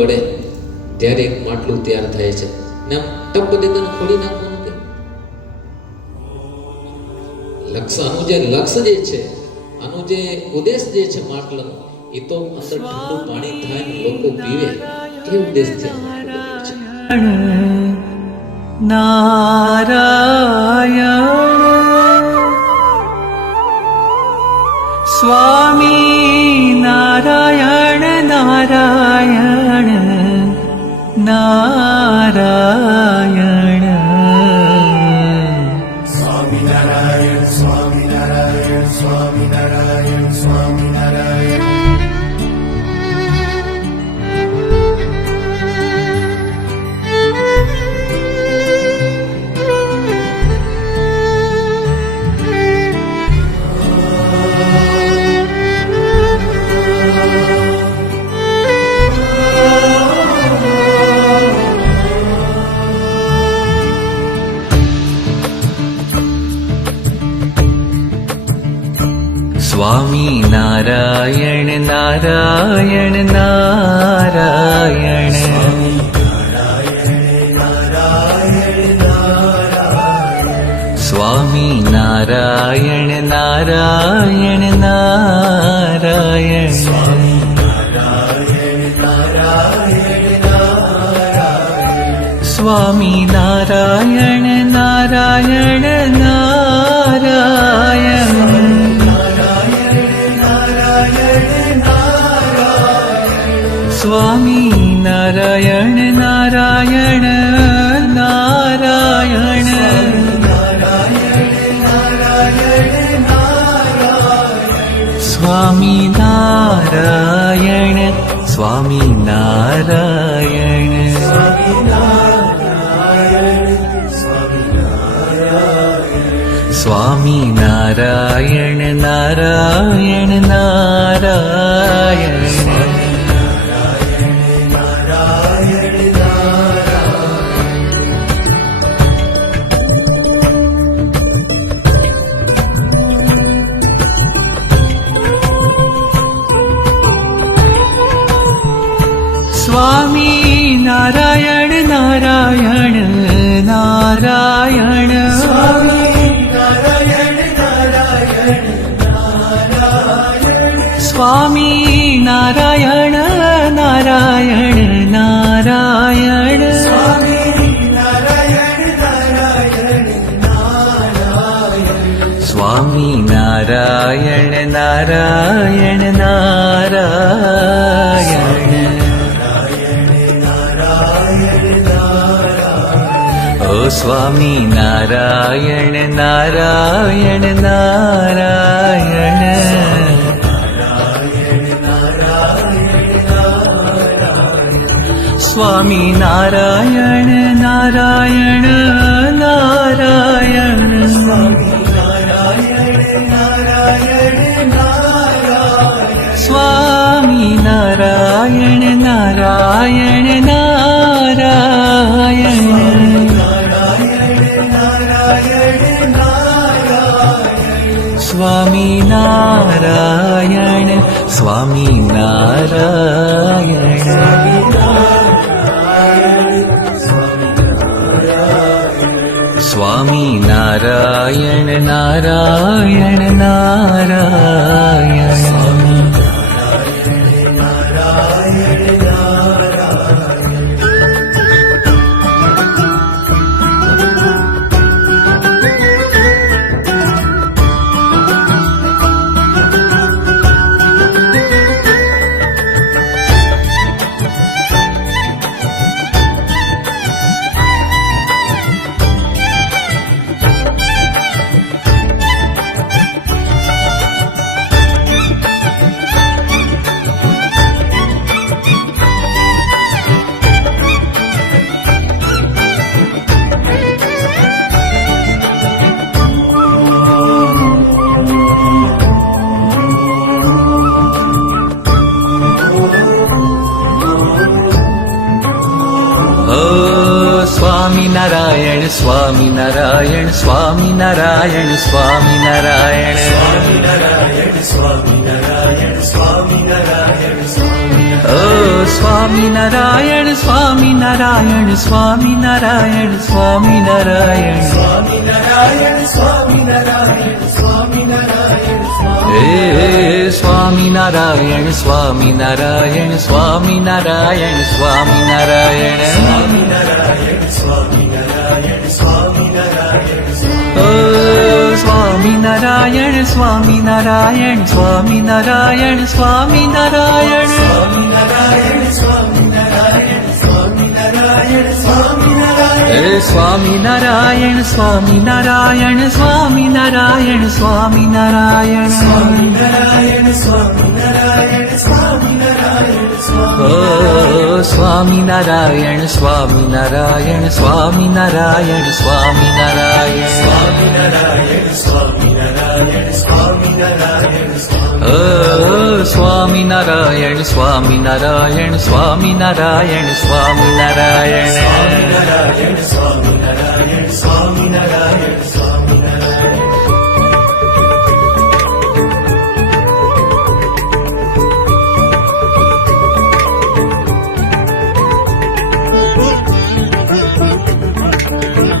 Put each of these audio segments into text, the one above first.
પડે ત્યારે એક માટલું તૈયાર થાય છે ને આમ ટપ દેતા ખોલી નાખવાનું કે લક્ષ્ય આનું જે લક્ષ્ય જે છે આનું જે ઉદ્દેશ જે છે માટલાનો એ તો અંદર ઠંડુ પાણી થાય ને લોકો પીવે એ ઉદ્દેશ છે નારાયણ સ્વામી નારાયણ નારાયણ નારાયણ સ્વામિનારાયણ સ્વામિનારાયણ સ્વામિનારાયણ સ્વામિનારાયણ સ્વામી નારાયણ નારાયણ નારાયણ સ્વામી નારાયણ નારાયણ નારાયણ સ્વામી નારાયણ નારાયણ નારાયણ સ્વામી નારાયણ નારાયણ નારાયણ સ્વામી નારાયણ સ્વામી નારાયણ સ્વામી નારાયણ નારાયણ નારાયણ સ્વામી નારાયણ નારાયણ નારાયણ સ્વામી નારાયણ નારાયણ નારાયણ સ્વામી નારાયણ નારાયણ નારાયણ ઓ સ્વામી નારાયણ નારાયણ નારાયણ સ્વામી નારાયણ નારાયણ નારાયણ સ્વામી નારાયણ નારાયણ નારાયણ સ્વામી નારાયણ સ્વામી નારાયણ સ્વામી નારાયણ નારાયણ નારાયણ સ્વામિનારાયણ સ્વામિનારાયણ સ્વામિનારાયણ સ્વામિનારાયણ સ્વામિનારાયણ સ્વામિનારાયણ સ્વામિનારાયણ સ્વામિનારાયણ ઓ સ્વામિનારાયણ સ્વામિનારાયણ સ્વામિનારાયણ સ્વામિનારાયણ સ્વામિનારાયણ સ્વામિનારાયણ સ્વામિનારાયણ હે સ્વામિનારાયણ સ્વામિનારાયણ સ્વામિનારાયણ સ્વામિનારાયણ સ્વામિનારાયણ સ્વામિનારાયણ સ્વામિનારાયણ ઓ સ્વામિનારાયણ સ્વામિનારાયણ સ્વામિનારાયણ સ્વામિનારાયણ સ્વામિનારાયણ સ્વામિનારાયણ સ્વામિનારાયણ સ્વામિનારાયણ હે સ્વામિનારાયણ સ્વામિનારાયણ સ્વામિનારાયણ સ્વામિનારાયણ સ્વામિનારાયણ સ્વામિનારાયણ સ્વામિનારાયણ ઓ સ્વામિનારાયણ સ્વામિનારાયણ સ્વામિનારાયણ સ્વામિનારાયણ સ્વામિનારાયણ સ્વામિનારાયણ સ્વામિનારાયણ ઓ સ્વામિનારાયણ સ્વામિનારાયણ સ્વામિનારાયણ સ્વામિનારાયણ સ્વામિનારાયણ સ્વામિનારાયણ સ્વામિનારાયણ સ્વામિનારાયણ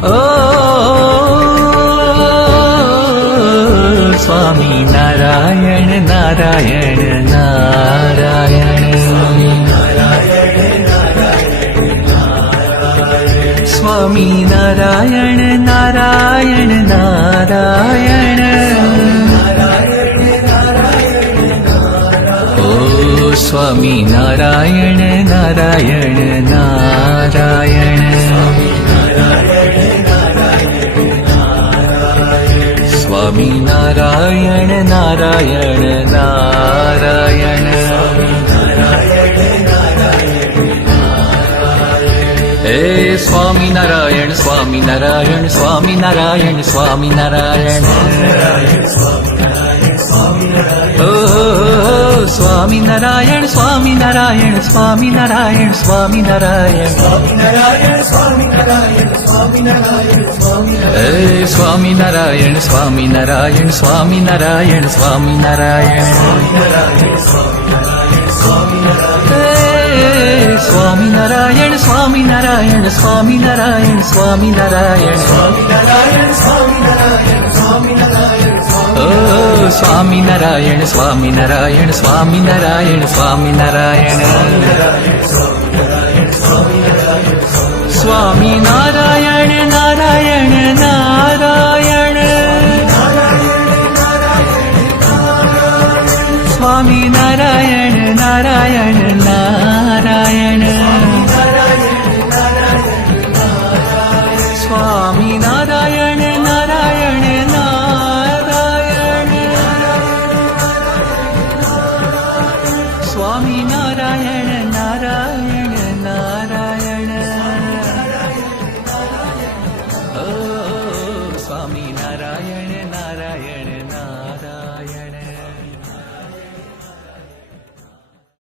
ઓ સ્વામિનારાયણ નારાયણ નારાયણ સ્વામિનારાયણ નારાયણ નારાયણ ઓ સ્વામિનારાયણ નારાયણ નારાયણ સ્વામિનારાયણ નારાયણ નારાયણ હે સ્વામિનારાયણ સ્વામિનારાયણ સ્વામિનારાયણ સ્વામિનારાયણ ઓ સ્વામિનારાયણ સ્વામિનારાયણ સ્વામિનારાયણ સ્વામિનારાયણ હે સ્વામિનારાયણ સ્વામિનારાયણ સ્વામિનારાયણ સ્વામિનારાયણ હે સ્વામિનારાયણ સ્વામિનારાયણ સ્વામિનારાયણ સ્વામિનારાયણ ઓ સ્વામિનારાયણ સ્વામિનારાયણ સ્વામિનારાયણ સ્વામિનારાયણ